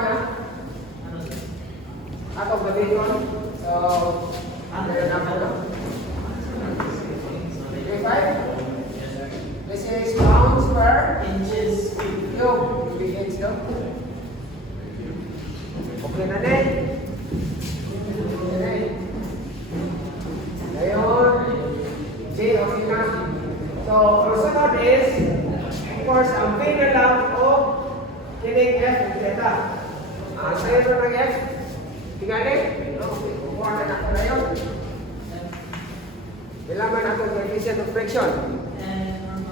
na. Ako gabi ko. So, ano na ako? Okay, 5? This is pounds per inches cube. Inches cube. Okay na din. Ngayon, J, okay na. So, sunod is, of course, ang final lang o kining F ng theta. Sa'yo ito ng F. Tingali? Kukuha na natin na yun. Kailangan natin ng coefficient of friction.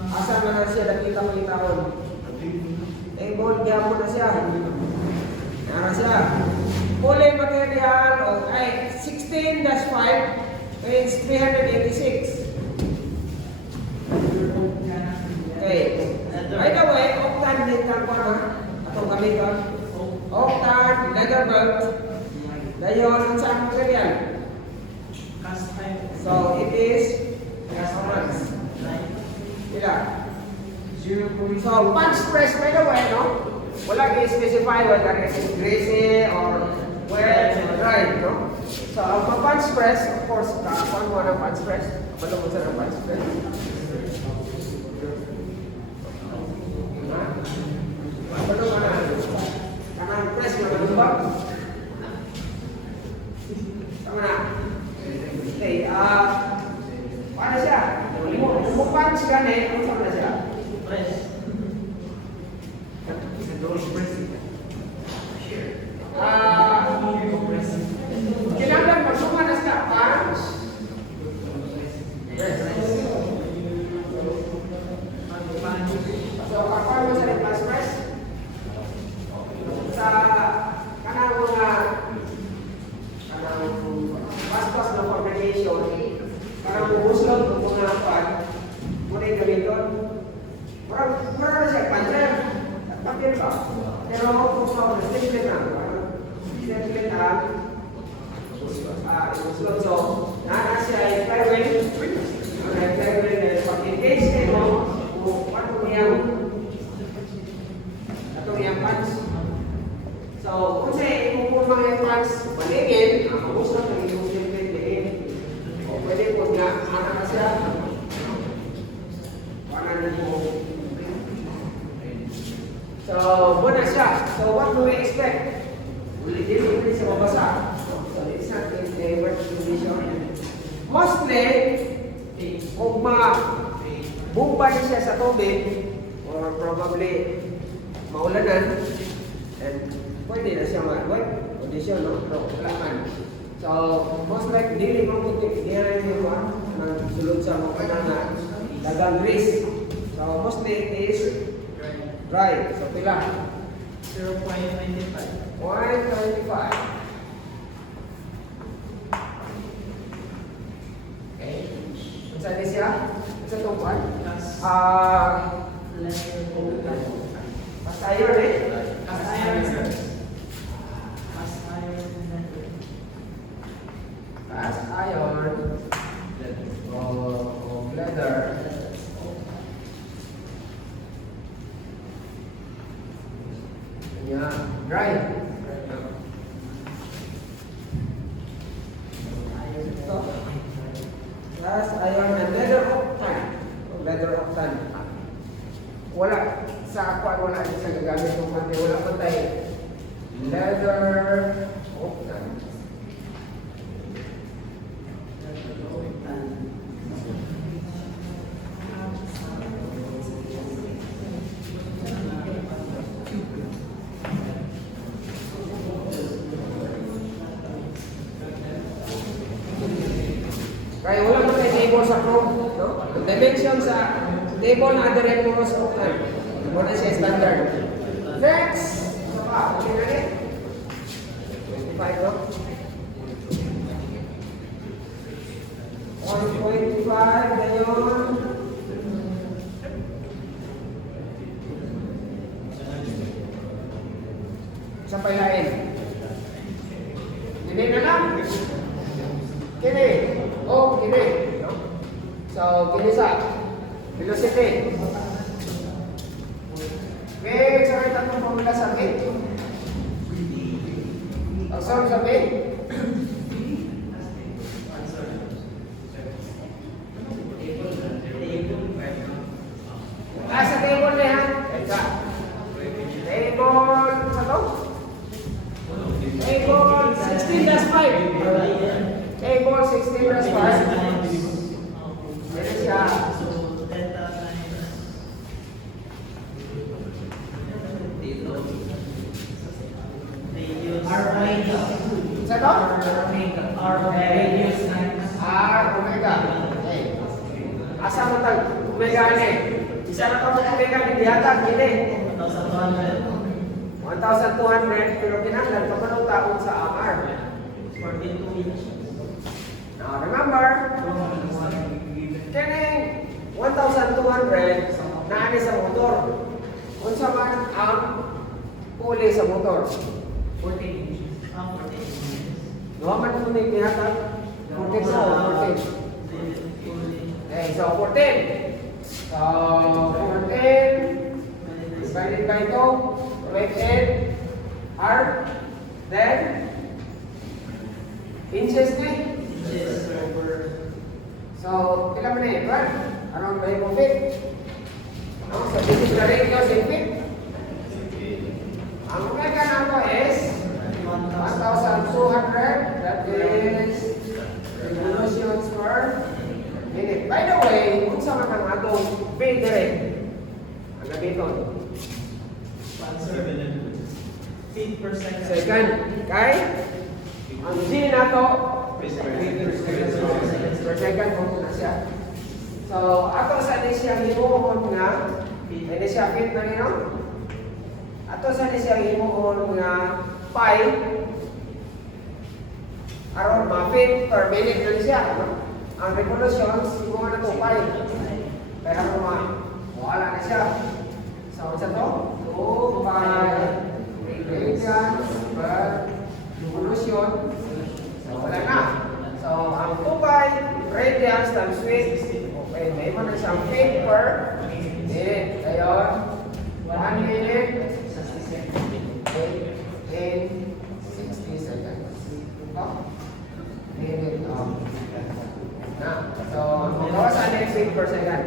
Asa na na siya, nakita mo yung taon. Eh, ball, gaya mo na siya. Nara siya. Pulling material, ay, 16-5 means 386. Okay. By the way, octane din kang pa na. Atong gamiton. Octane, leather belt. Dayon sa material. So it is how much? Ila. So punch press, by the way, no? Wala i-specify whether it's greasy or wet or dry, no? So ang punch press, of course, kung mo ng punch press, malungkot sa ng punch press. Ano ka na? Kanang press mo na lumbar. Tama na. Okay, paano siya? Punch ka na eh, ano na siya? Press. Kailangan magsuma na siya, punch. Press. So, kapag mo sa replace press, sa kanang mga pas-pas na combination, parang bubuslog ng mga pan, muna yung gamiton. Parang na siya, panjan, at papir ba? Pero kung sa mga sticklet na, sticklet na, bubuslog. So, nana siya ay flywheel, pag-engage kayo, kung paano yung punch. So, kung sa'yo, kung mga punch, maligin, makabus na ng yung sticklet. O pwede po na, mana na siya, so, muna siya. So, what do we expect? Ulit-ulit siya mabasa. So, it's not in the working condition. Mostly, kung bumba siya sa tubig, or probably maulanan, and pwede na siya mag-work condition, no? Pero wala man. So, most like, dili mo puti, diyan yung sulod sa mga na dagang grease. So, mostly it is dry. So, pila? 0.95. 0.95. Okay. Saan din siya? Saan itong one? Cast iron eh? Cast iron, sir. Cast iron. Cast iron. Of leather. Yeah, dry. Cast iron and leather octane. Leather octane. Wala. Sa aqua, wala din sa gagamit ng mati. Wala pa tayo. Leather octane. Kaya wala mo tayo table sa chrome, no? Ang dimension sa table na adherent mo sa octane. Muna siya standard. Next! Okay na rin. 25, no? 1.5 na yun. Isang pailain. Hindi na lang. Kini. Oh, kini. No? So, kini sa velocity. Okay, sa ito itong formula sa gate. solve sa bit. Sa table na yan. Eka. Table, sa to? Table 16 plus 5. Table 16 plus 5. Ano siya? Sa to? R omega. Okay. Asa mo tag omega ni? Isa na to omega hindi yata gini. 1,200 pero kinahanglan pa man taon sa R. 42 inch. Now remember, kaning 1,200 na ani sa motor. Unsa man ang puli sa motor? 14 inches. 14 inches. No man mo ni tihata. 14 sa 14. Okay, so 14. So 14 divided by 2. Wait, N, R, then inches ni? Inches over. So, kailan mo na yun, right? Around by mo feet. No? So, this is the radius in feet. Ang omega nato is 1,200. That is revolutions per minute. By the way, kung sa mga atong feet direct, ang nabiton. feet per second. Second, kay ang G nato per second kung na siya. So, ato sa ni siya himuon nga ini siya feet na nino. Ato sa ni siya himuon nga pi aron ma feet per minute na siya. Ang revolutions himuon na to pi. Kaya ano wala na siya. So, sa to 2 pi radians per revolution. So, wala na. So, ang 2 pi radians times width. Okay, may mo na siyang feet per minute. Ngayon, 1 minute in 60 seconds. Minute na. So, magawa sa next feet per second.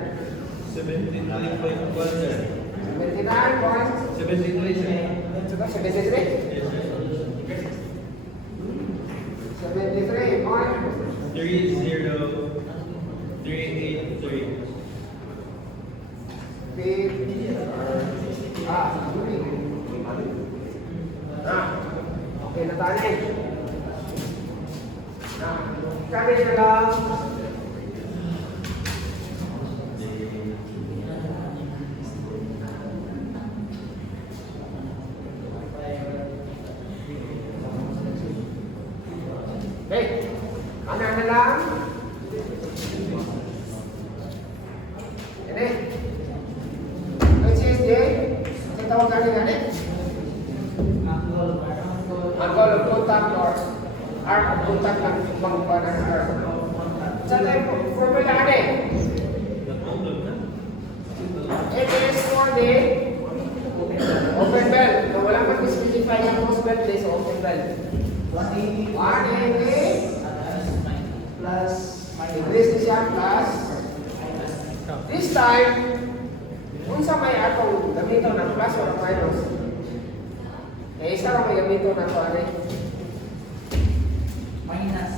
79.1, sir. 79 points. 73, sir. 73? 73 point 30383. Okay na tayo. Kami na lang. Okay, ano na lang? Ini, HSJ, kita tahu kan ini? Angle of contact or arc of contact ng pangpanan ng arc. Sa tayo, formula ini. It is for the open bell. Kung wala man specify yung closed bell, this open bell. 180 plus this is yan plus this time kung sa may atong gamito na plus or minus eh isa lang may gamito na ito minus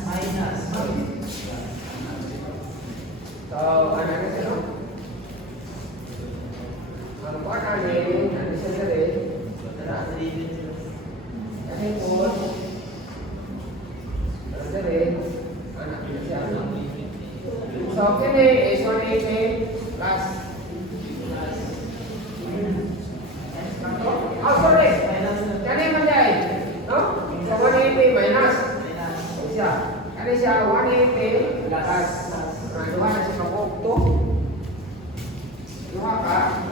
so ano na sila ano po namin ano siya sa rin kasi po so, kini is 180 plus. Oh, sorry. Kani man dai. No? So, 180 minus. Siya. Kani siya 180 plus. Duha na siya kapog to. Duha ka.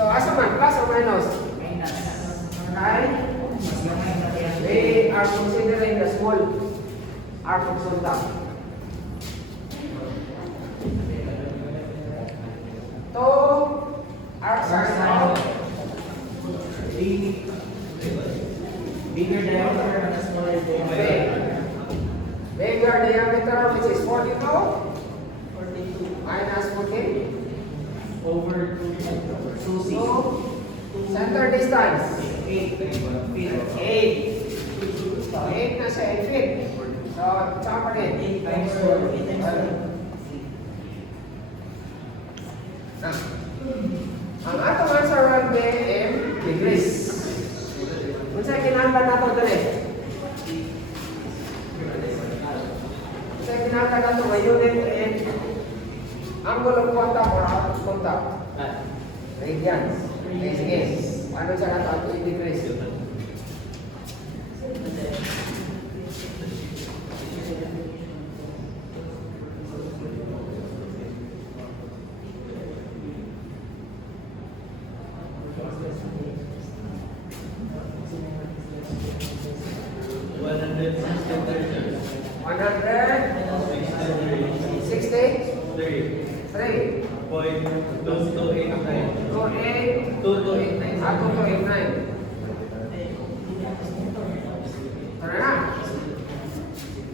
So, asa man? Plus or minus? Minus. Okay? We are considering the small arc of contact. To arcs are now Bigger diameter and a smaller diameter. Okay. Bigger diameter, which is 42, 42 minus 14. over 2 So, center distance. 8 feet. 8. So, 8 na siya, 8 feet. So, saan pa rin? 8 times 4. 8 times 4. Na. Ang atong answer will be in degrees. Kung sa'yo kinahanglan nato dali. Kung sa'yo kinahanglan nato, may unit in angle of contact or out of contact. Radians. Okay, sige. Ano siya nato? Ato in degrees. Three. 3. Point 2289. 2, 8. 2289. Ako to 8, 9. Tara na.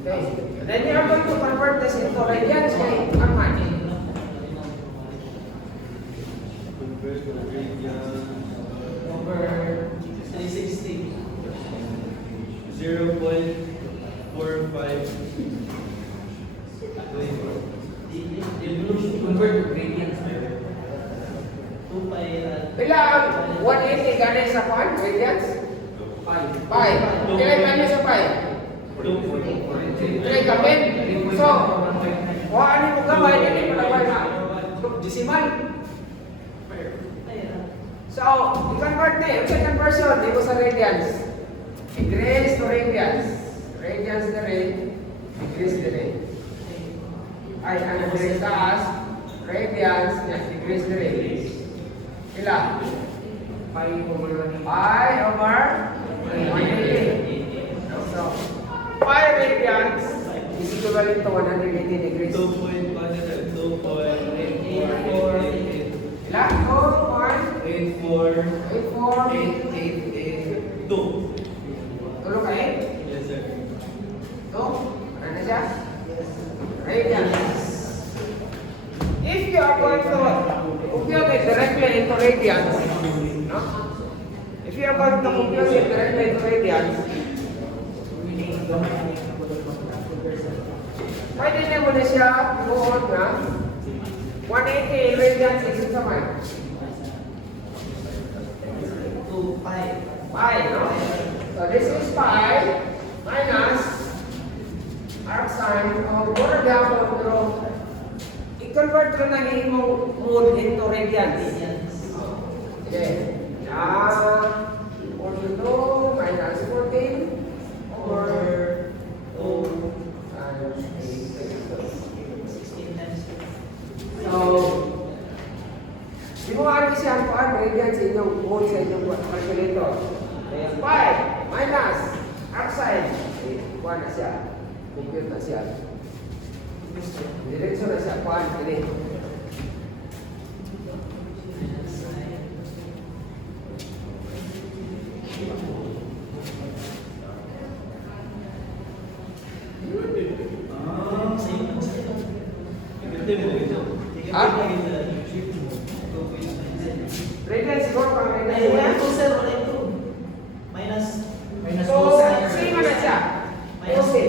Okay. Then you are going to convert this into radians kay Arman. Convert to radian. Over 360. 0.45. Convert to gradients. 2 pi Bila ang 180 ganun sa kwan? Radians? 5. Kailan ganun sa 5? 3 kapit. So, ano mo gamay, hindi mo nabay na. Decimal. So, i-convert na yung second version, di mo sa radians. Degrees to radians. Radians na rin. Degrees na rin. Ay, ano degrees taas. Radians, degrees na rin. Ila? 5 over 180. 5 over 180. So, 5 radians is equivalent to 180 degrees. 2.84. Ila? 2, 1, 8, 4, 2. tulog ka 8? Yes, sir. 2? Ano na siya? Radians. If you are going to compute it directly into radians, no? If you are going to compute it directly into radians, pwede na mo na siya buod na 180 radians is sa may 2 pi. 5, no? So this is 5 minus arc sine of water diameter pero i-convert ko na imong mode into radians. Okay. 42 minus 14 over 2 times 16 times 2. So, di mo ano siya ang radians sa inyong mode sa inyong calculator. Kaya 5 minus arc sine. Kuha na siya. Compute na siya. Diretso na siya. Kuha na siya. Radians siguro pang radians niya. Minus So, 2 sine. same na siya. Minus Okay.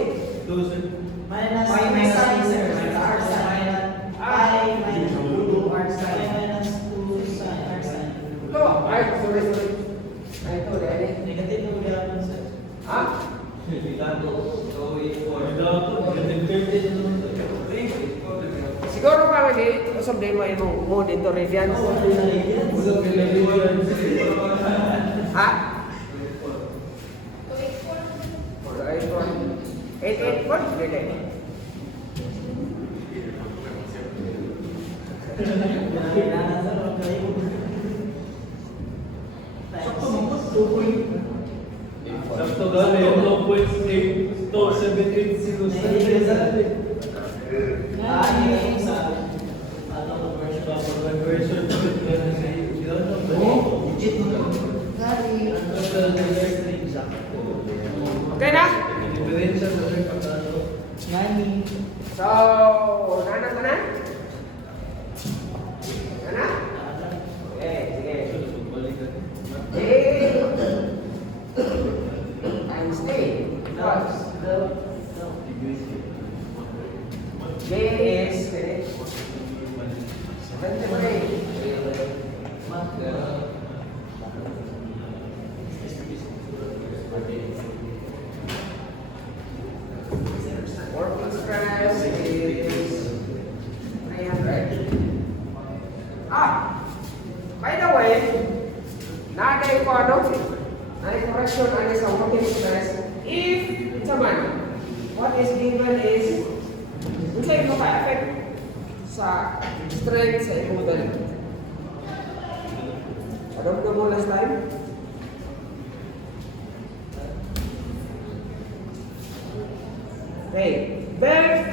2, sir. Minus Pi 2 minus sine, two sir. sine. Arc sine. Pi minus 2 arc sine. Pi minus 2 sine. Arc sine. Ito. Ay, sorry. Ay, ito. Dahil. Negative na magyapon, sir. Ha? Siguro pa lagi, usap din mo yung mode into radians. Ha? 8, 4? Pwede. Kailangan sa mga kayo. Sakto gali, 2.8 to 17.07. Yung sa ano conversion. Conversion to Legit mo. Gari. exact. Differential na rin pagkano. Ngani. So, nana ka na? Nana? Okay, sige. A times A plus J is 73. Working stress is 300. By the way, naday ko ano? Naday correction ano sa working stress. If, it's a man, what is given is, kung sa'yo maka-affect sa strength sa imong belt. Alam ko mo last time? Okay, belt,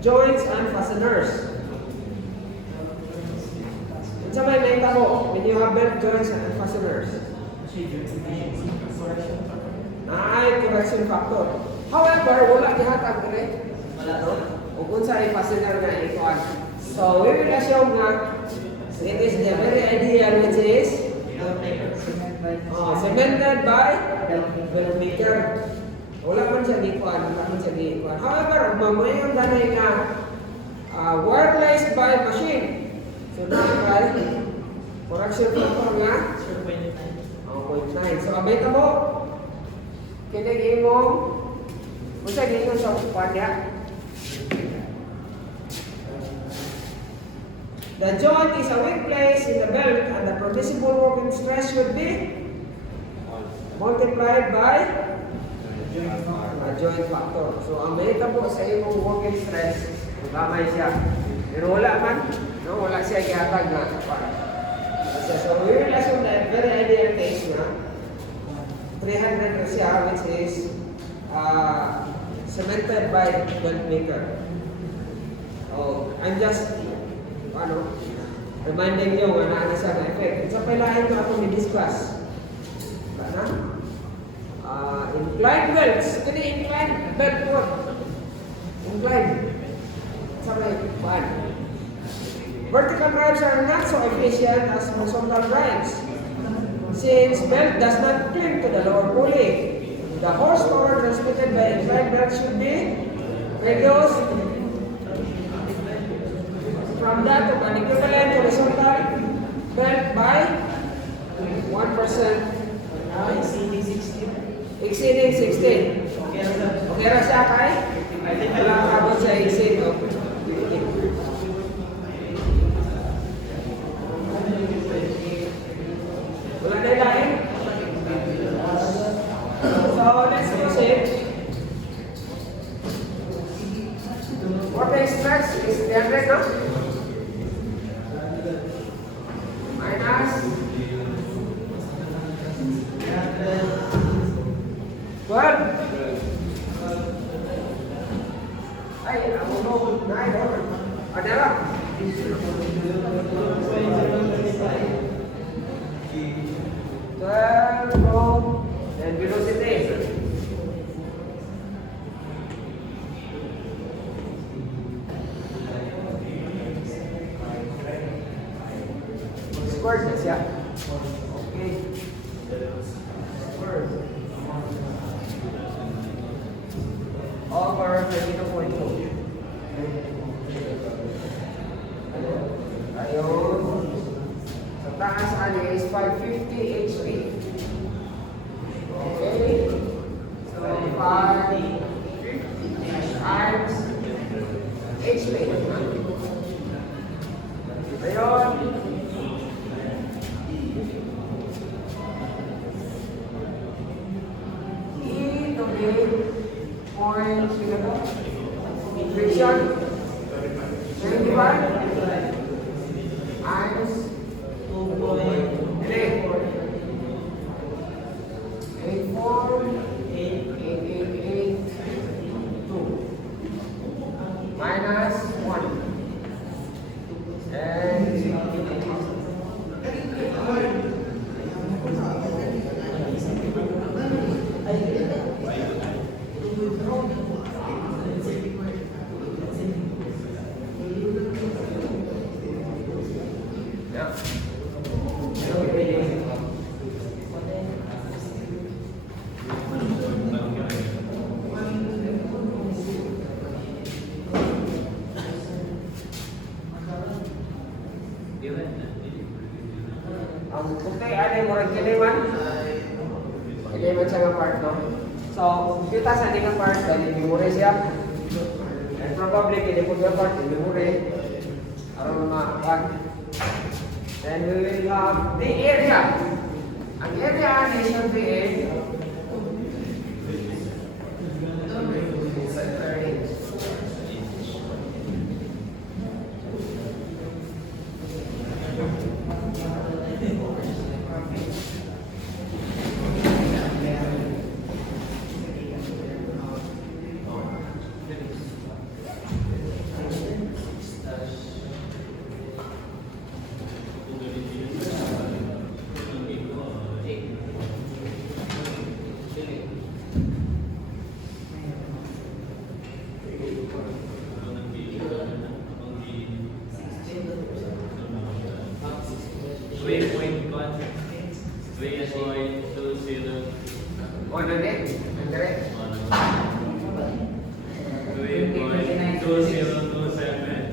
joints, and fasteners. Sa may meta mo, when you have belt, joints, and fasteners. Ay, correction factor. However, wala gihatag dire. Wala no? O kung sa fastener na ikuan. So, we will assume na it is the very ideal which is cemented by belt maker. Wala man siya gikuan, wala man siya gikuan. However, mamayong danay nga wireless by machine. So, nakakal, correction factor nga 0.9. So, abay ka mo, kinig imong, kung sa gingon sa kumpanya, the joint is a weak place in the belt and the permissible working stress should be multiplied by a joint factor. So, ang mahita po sa imong working stress, gamay siya. Pero wala man, no? Wala siya gihatag na para. So, we will assume that very ideal case na 300 na siya, which is cemented by belt maker. Oh, I'm just reminding you na ano siya na effect. Sa pailahin ko ako ni-discuss. Inclined belts. Kini inclined belt po. Inclined. Sa may paan. Vertical drives are not so efficient as horizontal drives. Since belt does not cling to the lower pulley, the horsepower transmitted by inclined belt should be reduced from that of an equivalent horizontal belt by 1%. Exceeding 16. Okay ra siya kay? Wala ka ba sa exceed? Wala na ilahin? So, let's proceed. Working stress is 300, no? Minus 12. Ay, ako mo. Nine, no? Ano lang? 12, no? And velocity. Squared na siya. Okay. Squared. Over 22.2. Ayun. Sa taas ano is 550 HP. Okay. So 5 times HP. Ayun. E to the point friction 25 times 2.848882 minus 1 and Anyone? Anyone siya nga part, no? So, kita sa nga part, dahil memory siya. And probably, kini po yung part, memory. Aron mga then we will have the area. Ang area ni should be in on the net. Correct? 3.2027.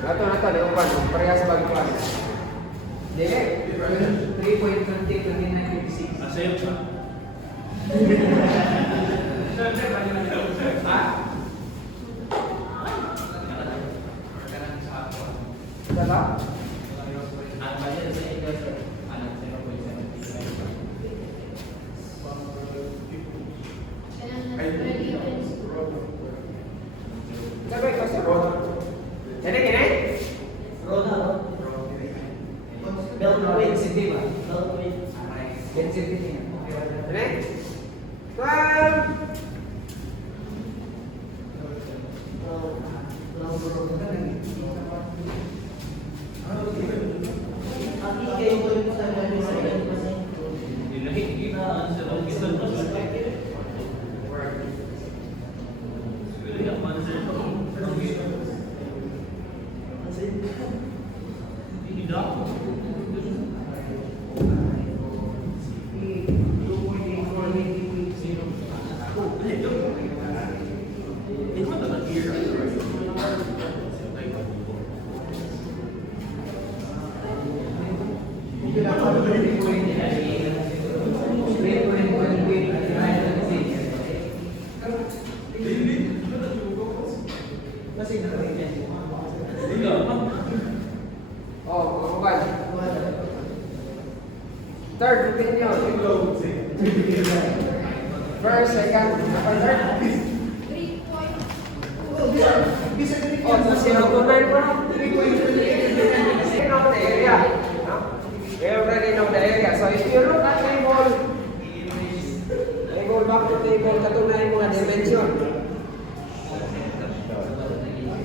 Nato na ito, di ba? Parehas bago Dili? 3.202956. Asaya pa. Ha? Dala? Ang budget sa ito, anak 0.75. Sabay ko sa road. Kini? Roda, no? Belt weight, hindi ba? Belt weight. Density niya. Kini? 12. Ang ikay ko yung sa mga sa Inahihinaan sa mga isang pagkakas. Siguro yung answer ko. Hindi na ako. Oh, kumabal. Third opinion. First, second, apa third? 3 point. Oh, so 0 to 9 pa. 3.28. Know the area. No? We already know the area. So if you look at table, go back to table, katunayan mo nga dimension.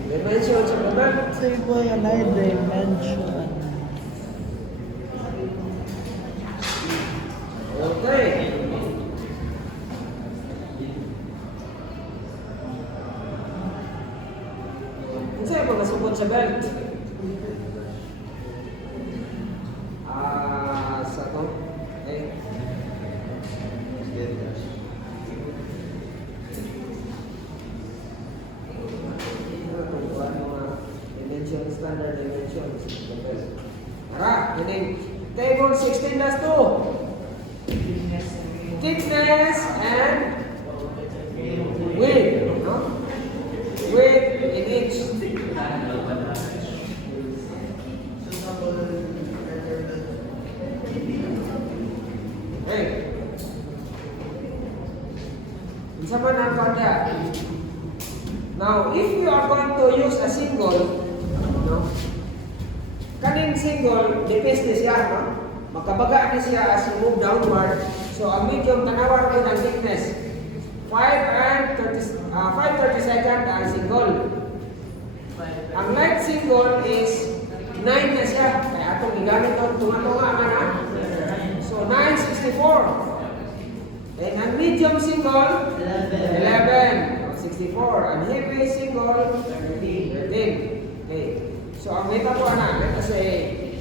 Dimension sa baba. Table and dimension. Okay. Ano sa'yo mga supot sa belt? Sa to? Okay. Dimension, standard dimensions. Tara, yun table 16 plus 2. Thickness and width, no? Width in each. Okay. Isa pa na kanya. Now, if you are going to use a single, no? Kaning single, depends na siya, no? Makabaga na siya as you move downward. So, ang medium, tanawan kayo ng thickness. 532nd ang single. Ang light single is 9 na siya. Kaya itong gigamit ito, tunga-tunga man ha. So, 964. And ang medium single, 11. 64. Ang heavy single, 13. Okay. So, ang meta po na, let us say,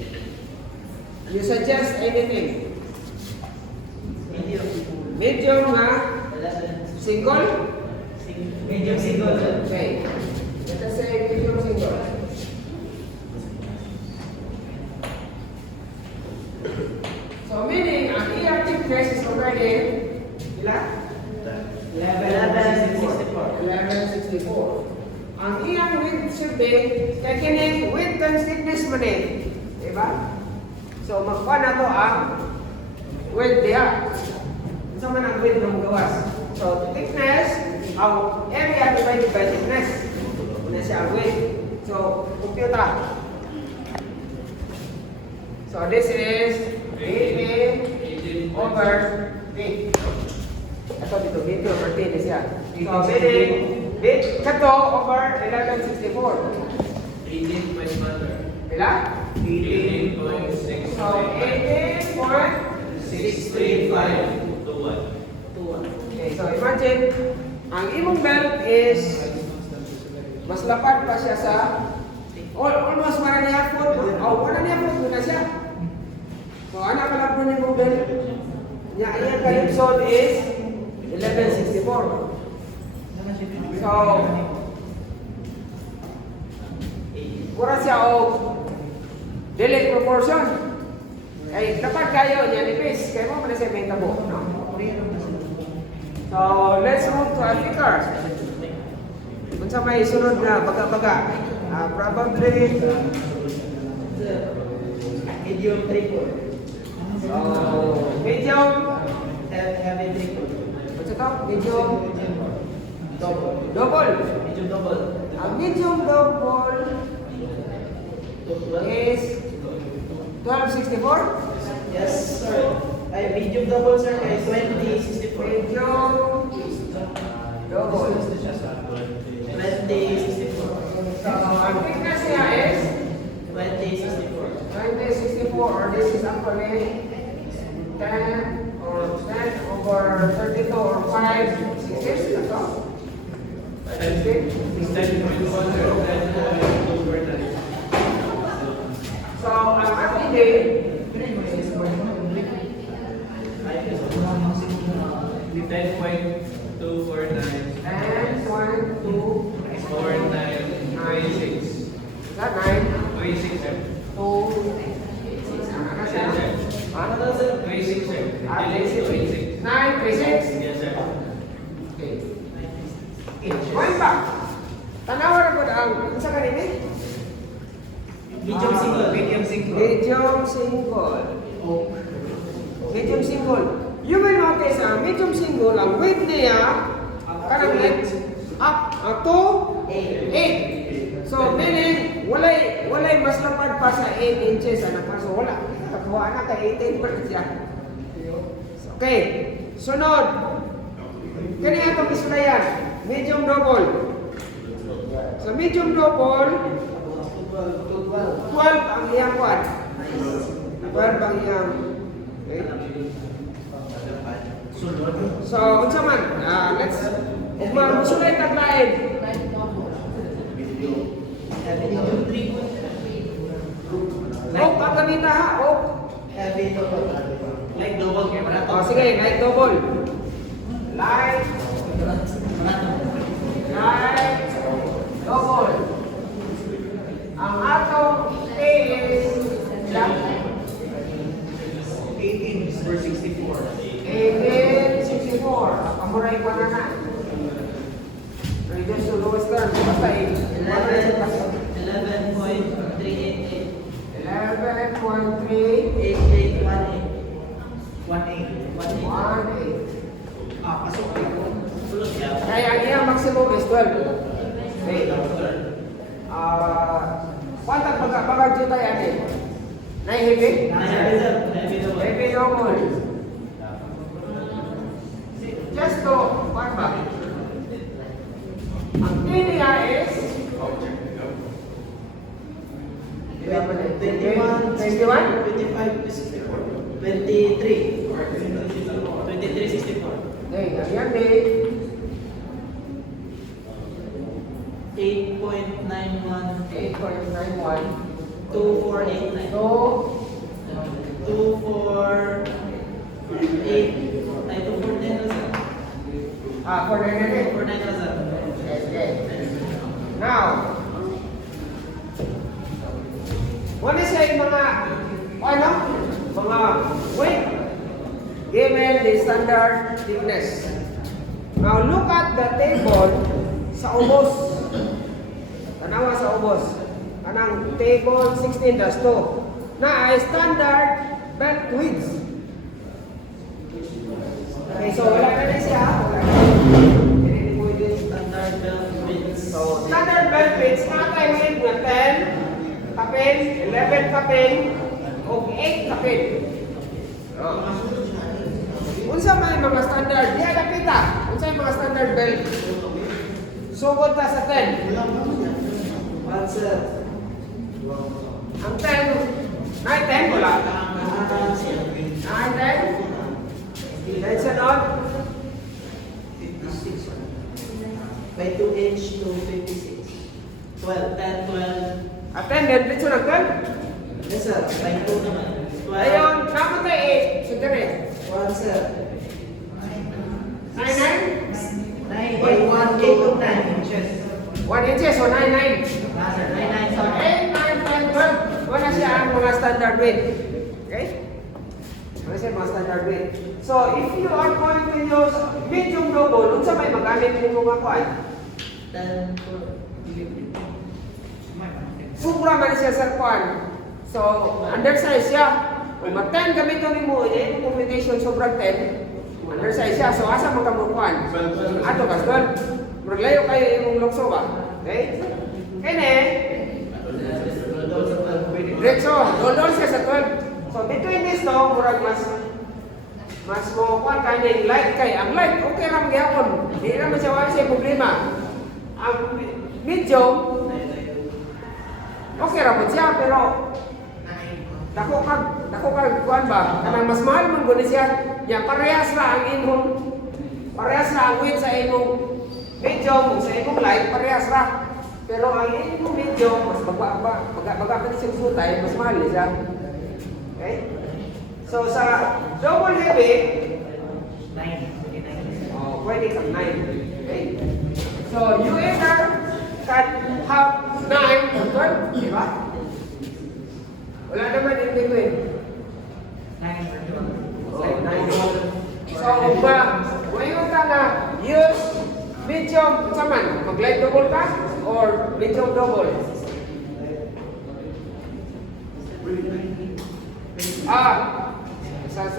you suggest anything. Medium na single? Medium single. Okay. Let us say medium single. should be, kaya kini width times thickness man eh. Diba? So, magkuha na to ang width diya. Isa man ang width ng gawas. So, thickness, ang area divided by thickness. Una siya ang width. So, compute ra. So, this is 8 over 8. Ito dito, 20 over 10 is yan. So, meaning, ito over 1164. 18 point matter. Pila? 18.6. So, 18.635. To what? Okay, so imagine, ang imong belt is mas lapad pa siya sa almost 1.5 foot. Oh, 1.5 foot na siya. So, anak ka lang po ni mong belt. Iyang calypso is 1164. So, mura siya o delete proportion. Ay, dapat kayo niya nipis. Kaya mo na siya may tabo. No? So, let's move to a figure. Kung sa may sunod na baga-baga, probably Medium triple. so, medium, Heavy triple. what's it called? Medium, Double. double. Medium double. Ang medium double is 1264. Yes, sir. Ay, medium double, sir. Ay, 2064. Medium double. 2064. So, ang thickness niya is 2064. 2064, or this is actually 10 or 10 over 32 or 5, 6, that's all. 10. So, ang ating day, 10.249. 10, 1, 2, 4926. is that 9? 26, sir. 2, 6, ano na siya? Ano daw sir? 26, sir. Ah, Delete 26. 9, 3, 6. Yes, sir. Okay. One back. Tanawa na po ang sa kanini? Medium single. Medium single. Medium single. Medium single. You will notice medium single, ang width niya, kanang width, up to 8. So, meaning, walay mas lapad pa sa 8 inches. Ano pa? So, wala. Kakuha na kay 18 pa siya. Okay. Sunod. Kanya itong isulayan. Medium double. So, medium double, 12 ang iyang kwan. 12 ang iyang. Okay. So, unsa man, let's sulay taglain. Medium triple. Oak ang gamita ha, oak. Heavy double. Like double kaya wala O, sige, light double. Light double. Ang atong is 18 per 64. 1864. Pamuray pa na na. Reduce to lowest term. Basta 11.388. 11.318. 18. Pasok ko. Sulot siya. Kaya ang iyang maximum is 12. Okay. Quantang pagkakagyo tayo atin? Naihipin? Heavy double. Heavy double. Just to, what ba? Ang TDI is 21, 21? 25, 64. 23. 23, 64. Okay, ang yan eh. 8.91. 8.91. 2489. So, 248. Ay, 249 na sir. for the next. 249 na sir. Okay. Now, what is yung mga, ano? Mga weight given the standard thickness. Now, look at the table sa ubos. Tanawa sa ubos. Anang table 16-2. Na ay standard belt width. Okay, so wala na rin siya. Wala na. Hindi pwede. Standard belt width. So, standard belt width, nakatay width na 10 kapin, 11 kapin, o 8 kapin. Unsa may mga standard? Di ada pita. Unsa may mga standard belt? Sugod ta sa 10. Answer. Ang 10, 9, 10 wala. 9, 10. 10 sa doon. 56. By 2 inch to 56. 12, 10, 12. At 10, then dito na 12. Yes, sir. By 2 naman. 12. Ayun, dapat ay 8. So, dire. 1, sir. 9, 9. 9. By 1, 8 to 9 inches. 1 inches, so 9, 9. Sir, 9, 9, So, sorry. 8, 9, 10, 12. Wala siya ang mga standard weight. Okay? Wala siya ang mga standard weight. So, if you are going to use medium double, unsa may magamit mo mga kuan? 10 to Sobra man siya sa kuan. So, undersize siya. Kung ma-10 gamiton nimo, yung combination sobrang 10, undersize siya. So, asa man ka mo kuan? Ato kas doon. Maglayo kayo yung lukso ba? Okay? Kene, diretso, doon siya sa 12. So, between this no, murag mas mo kuan kayo light kay. Ang light, okay lang gyapon. Hindi naman siya wala siya problema. Ang medium, okay ra po siya, pero dako kag kuan ba? Kanang mas mahal man guni siya. Ya parehas ra ang imong weight sa imong medium ug sa imong light parehas ra. Pero ang imong medium mas baga pa siya sutay, mas mahal siya. Okay? So sa double heavy, 9. oh, pwede kang 9. Okay? So you either can have 9 or 12, di ba? Wala naman in between. 9 or 12. Oh, 9. So ba, ngayon ka na use medium saman, mag-light double ka or medium double? Sa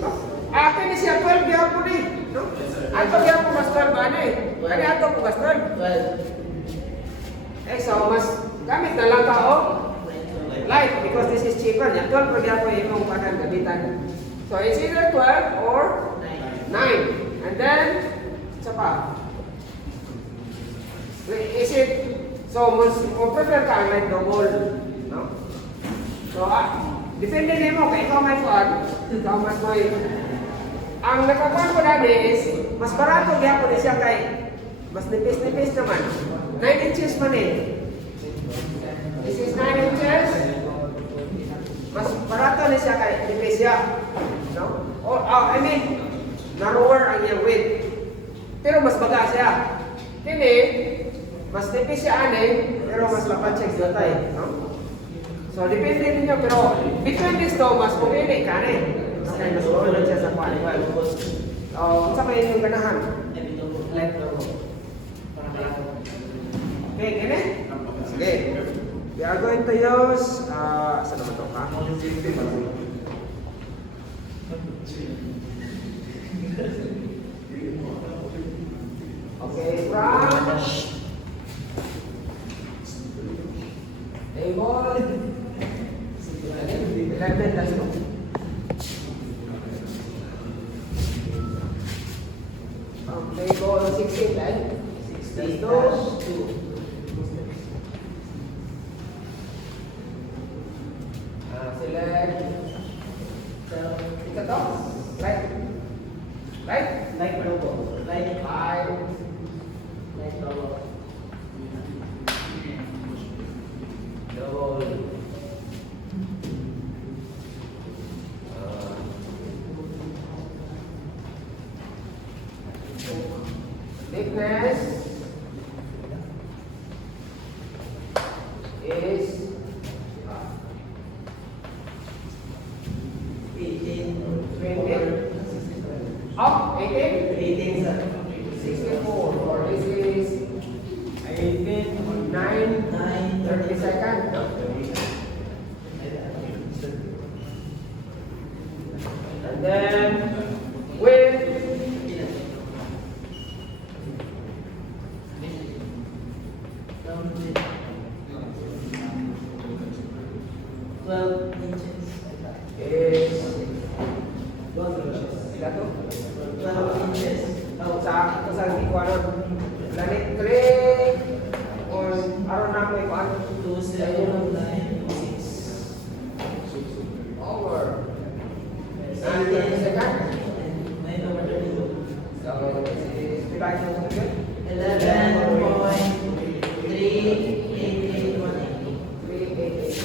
to? Akin ni siya 12 gyapon ni, no? Ato gyapon mas 12 ba ni? Kani ato ko mas 12. 12. Eh so mas gamit na lang ka oh. Light because this is cheaper. Yan 12 pa gyapon imong kanan gamitan. So it's either 12 or 9. And then sa pa. Is it so mas mo prefer ka ang light double, no? So depende nimo kay ikaw may kuan, ikaw mas may ang nakakuan ko dati is mas barato gyapon siya kay mas nipis-nipis naman. 9 inches man eh. This is 9 inches. Mas barato ni siya kay nipis siya. No? Or I mean narrower ang iyang width. Pero mas baga siya. Kini mas nipis siya ani pero mas lapad siya gatay, no? So depende ninyo pero between these two mas pumili ka ni. Okay, mas pumili siya sa kuan. Unsa may inyong ganahan? Light double. Okay, kini? Sige. We are going to use, saan naman ito ka? Okay, from table 11, that's no? From table 16, right? 16, select ito to, right? Right? Light double. Light 5 Light double. double thickness is 18. 20 up 18 then with 12 inches. is sila to? 12 inches. Oh, sa ikuanan. Lanit 3 or aron na ko ikuan 27926. over. And second. May number 32. So, is pila yung second? 11.38818. 388.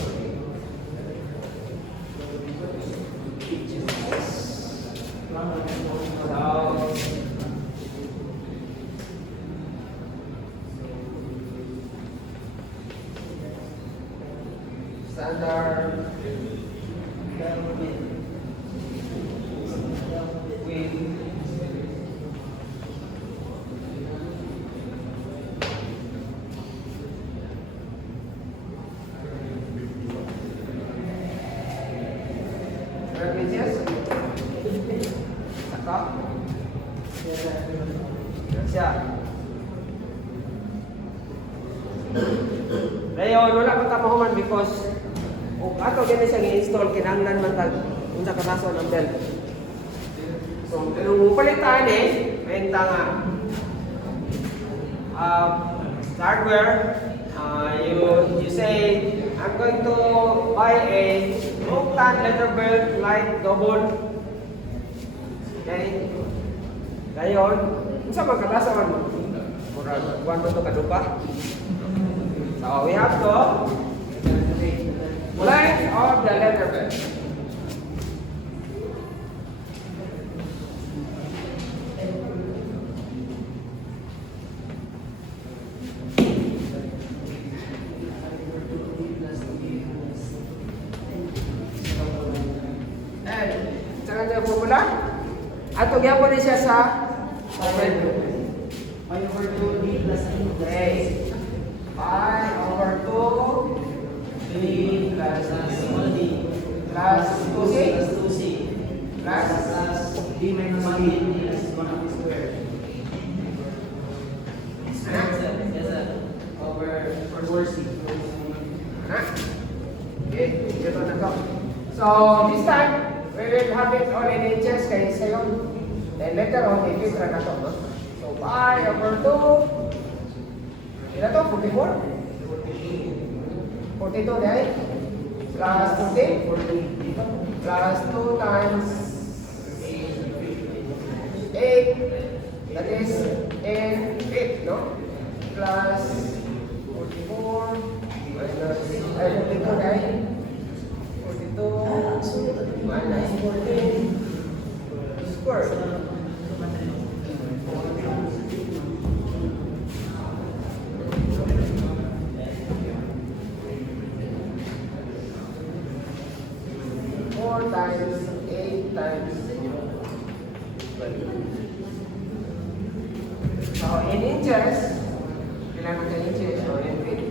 Standard with inches. Saka. Siya. Ngayon, wala pa tapahuman because kung ato din siyang i-install, kinanglan man tag unsa kataso ng belt. So, kung palitan may tanga. Hardware, you say, I'm going to buy a Octan leather belt light double. Okay? Ngayon, unsa man katasa man mo? Murag kuan to kadupa. So, we have to length of the leather belt. And, saan niya formula? Ato gyapon ni siya sa open. Pi over 2 d plus e plus Okay. Pi over 2 b plus small d plus 2c plus 2c plus plus d minus 1 d plus 1 square. Yes, sir. Over 4c. Ano? Okay, ito na to. So, this time, we will have it all in inches kay sayo. Then later on, i-fit na to, no? So, pi over 2. Ito to, 44? 42 dahil? Plus 14? Plus 2 times 8. That is in 8, no? Plus 44 minus 42 dahil? 42 minus 14 square. Times 8 times 12. So in inches, kailangan natin inches or in feet.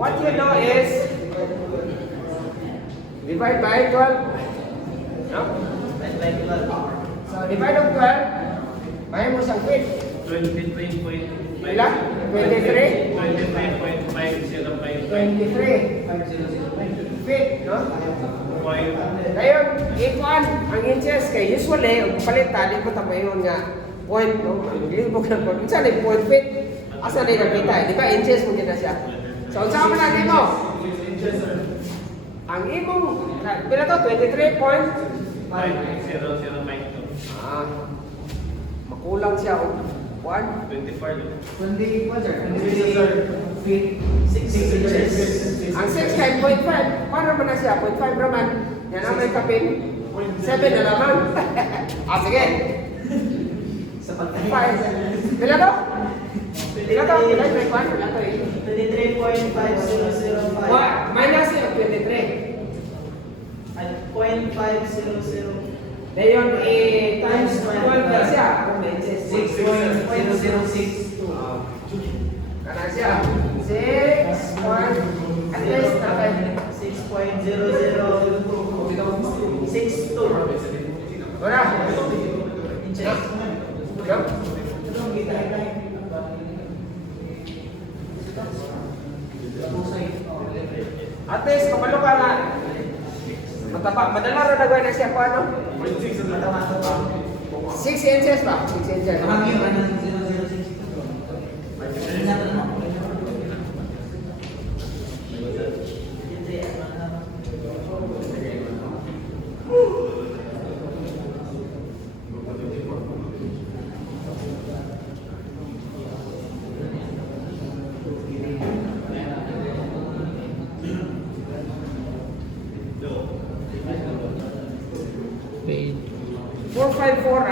What you do is divide by 12. No? So divide of 12. May mo siyang feet. 23.5. Ilan? 23? 23.505. 23 feet, no? Point. Ngayon, ikuan ang inches kay usually ang palitan di ko tapayon nga point, no? Maglibog ng point. Unsa ni point feet? Asa ni nakita? Di ba inches mo gina siya? So unsa man ani mo? Ang imong, pila to? 23.5. 5.0052. Ah, makulang siya o 1. 24. 21, sir. 23 feet, 6 inches. Ang 6 kay 0.5. Paano man na siya? 0.5 raman. Yan ang may kapin. 7 na lamang. Ah, sige. Sa pagkain. 5. Pila to? Pila to? Pila to? Pila to? 23.5005. Minus yung 23. At 0.500. Dayon times 12 na siya. Kung may 6.006. Kana siya. 6. At least na kayo. 6.0062 Wala. inches. Yup. At least, kapalo ka nga. Mataba, madala rin nagawin na siya paano? 6 inches ba? 6 inches. Page. 454